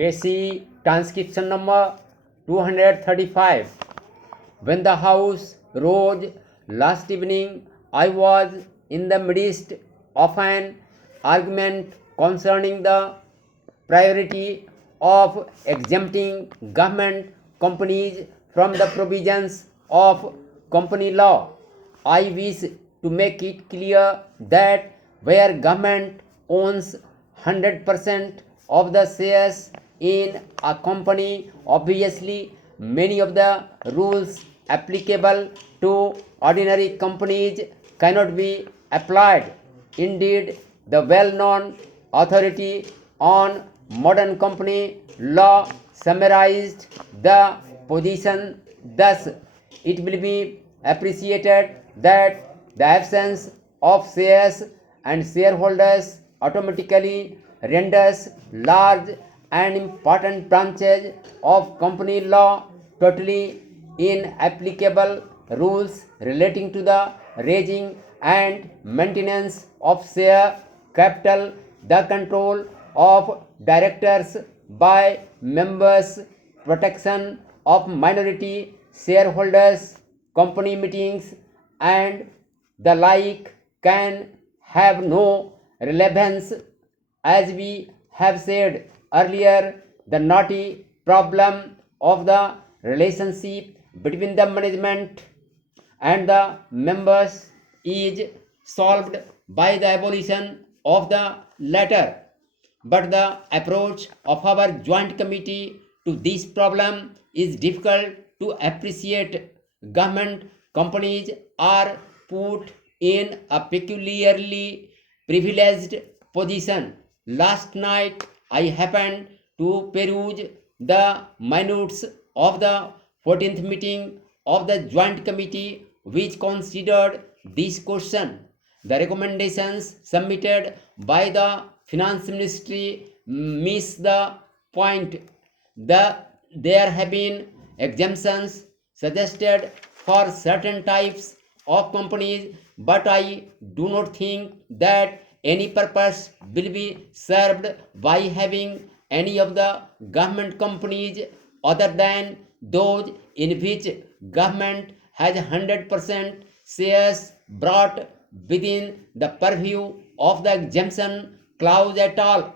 KC transcription number 235. When the house rose last evening, I was in the midst of an argument concerning the priority of exempting government companies from the provisions of company law. I wish to make it clear that where government owns 100% of the shares in a company, obviously many of the rules applicable to ordinary companies cannot be applied. Indeed, the well-known authority on modern company law summarized the position thus: it will be appreciated that the absence of shares and shareholders automatically renders large and important branches of company law totally inapplicable. Rules relating to the raising and maintenance of share capital, the control of directors by members, protection of minority shareholders, company meetings, and the like can have no relevance. As we have said earlier, the knotty problem of the relationship between the management and the members is solved by the abolition of the latter. But the approach of our joint committee to this problem is difficult to appreciate. Government companies are put in a peculiarly privileged position. Last night I happened to peruse the minutes of the 14th meeting of the joint committee which considered this question. The recommendations submitted by the finance ministry miss the point. There have been exemptions suggested for certain types of companies, but I do not think that any purpose will be served by having any of the government companies other than those in which government has 100% shares brought within the purview of the exemption clause at all.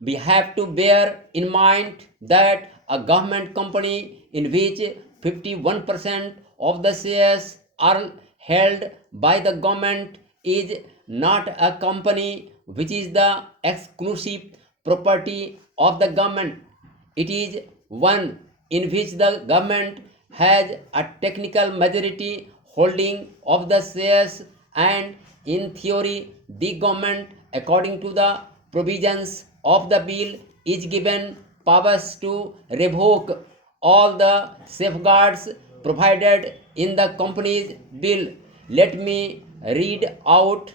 We have to bear in mind that a government company in which 51% of the shares are held by the government is not a company which is the exclusive property of the government. It is one in which the government has a technical majority holding of the shares, and in theory the government, according to the provisions of the bill, is given powers to revoke all the safeguards provided in the company's bill. Let me read out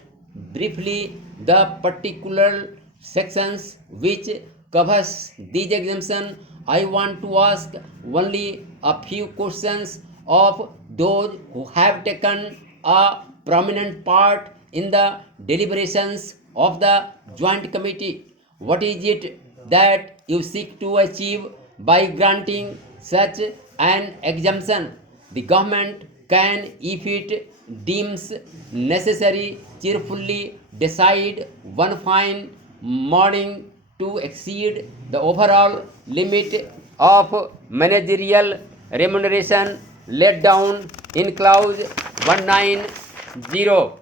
briefly the particular sections which covers this exemption. I want to ask only a few questions of those who have taken a prominent part in the deliberations of the joint committee. What is it that you seek to achieve by granting such an exemption? The government can, if it deems necessary, cheerfully decide one fine morning to exceed the overall limit of managerial remuneration laid down in clause 190.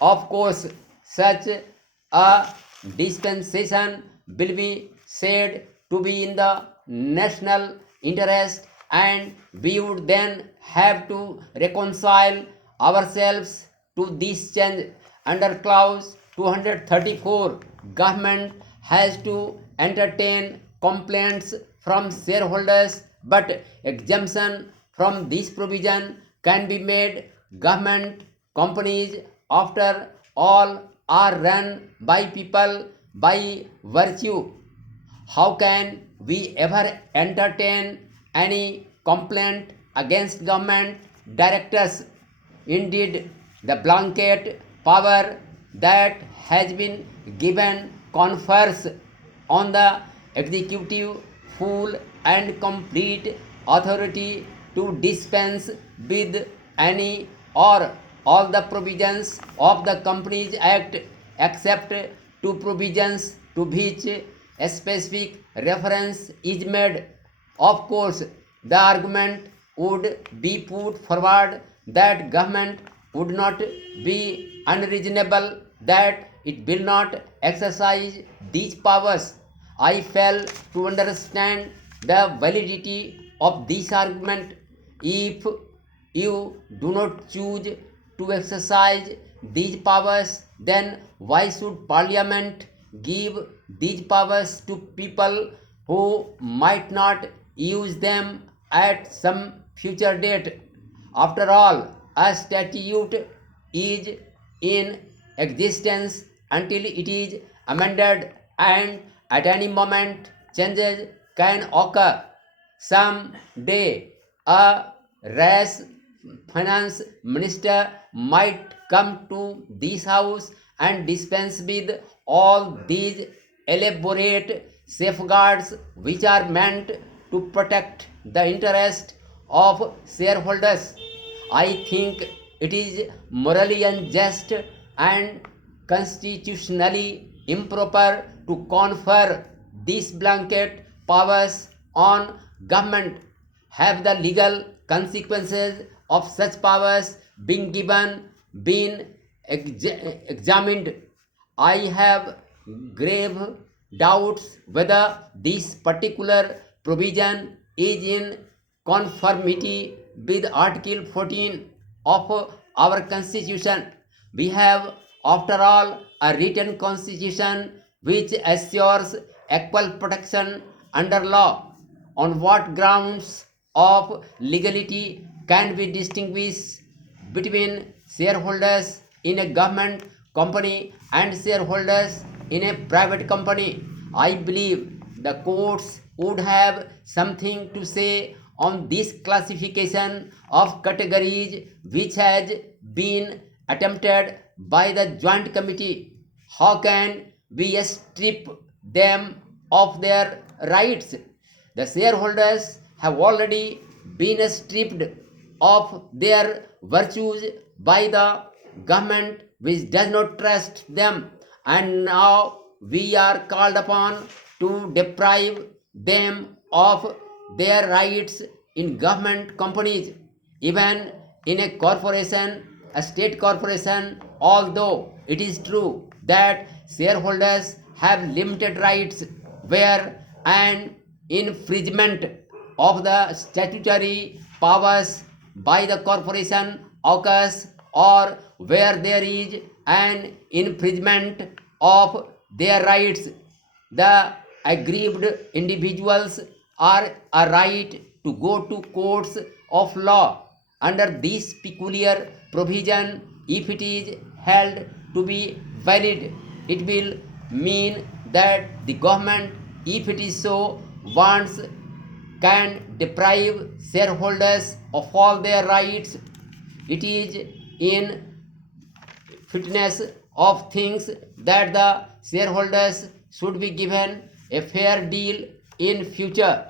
Of course, such a dispensation will be said to be in the national interest, and we would then have to reconcile ourselves to this change. Under clause 234, government has to entertain complaints from shareholders, but exemption from this provision can be made. Government companies, after all, are run by people by virtue. How can we ever entertain any complaint against government directors? Indeed, the blanket power that has been given confers on the executive full and complete authority to dispense with any or all the provisions of the Companies Act except to provisions to which a specific reference is made. Of course, the argument would be put forward that government would not be unreasonable that it will not exercise these powers. I fail to understand the validity of this argument. If you do not choose to exercise these powers, then why should Parliament give these powers to people who might not use them at some future date? After all, a statute is in existence until it is amended, and at any moment changes can occur. Some day a rash finance minister might come to this house and dispense with all these elaborate safeguards which are meant to protect the interest of shareholders. I think it is morally unjust and constitutionally improper to confer these blanket powers on government. Have the legal consequences of such powers been examined? I have grave doubts whether this particular provision is in conformity with Article 14 of our Constitution. We have, after all, a written Constitution which assures equal protection under law. On what grounds of legality can we distinguish between shareholders in a government company and shareholders in a private company? I believe the courts would have something to say on this classification of categories which has been attempted by the joint committee. How can we strip them of their rights? The shareholders have already been stripped of their virtues by the government which does not trust them, and now we are called upon to deprive them of their rights in government companies. Even in a corporation, a state corporation, although it is true that shareholders have limited rights where an infringement of the statutory powers by the corporation occurs, or where there is an infringement of their rights, the aggrieved individuals are a right to go to courts of law. Under this peculiar provision, if it is held to be valid, it will mean that the government, if it is so wants, can deprive shareholders of all their rights. It is in fitness of things that the shareholders should be given a fair deal in future.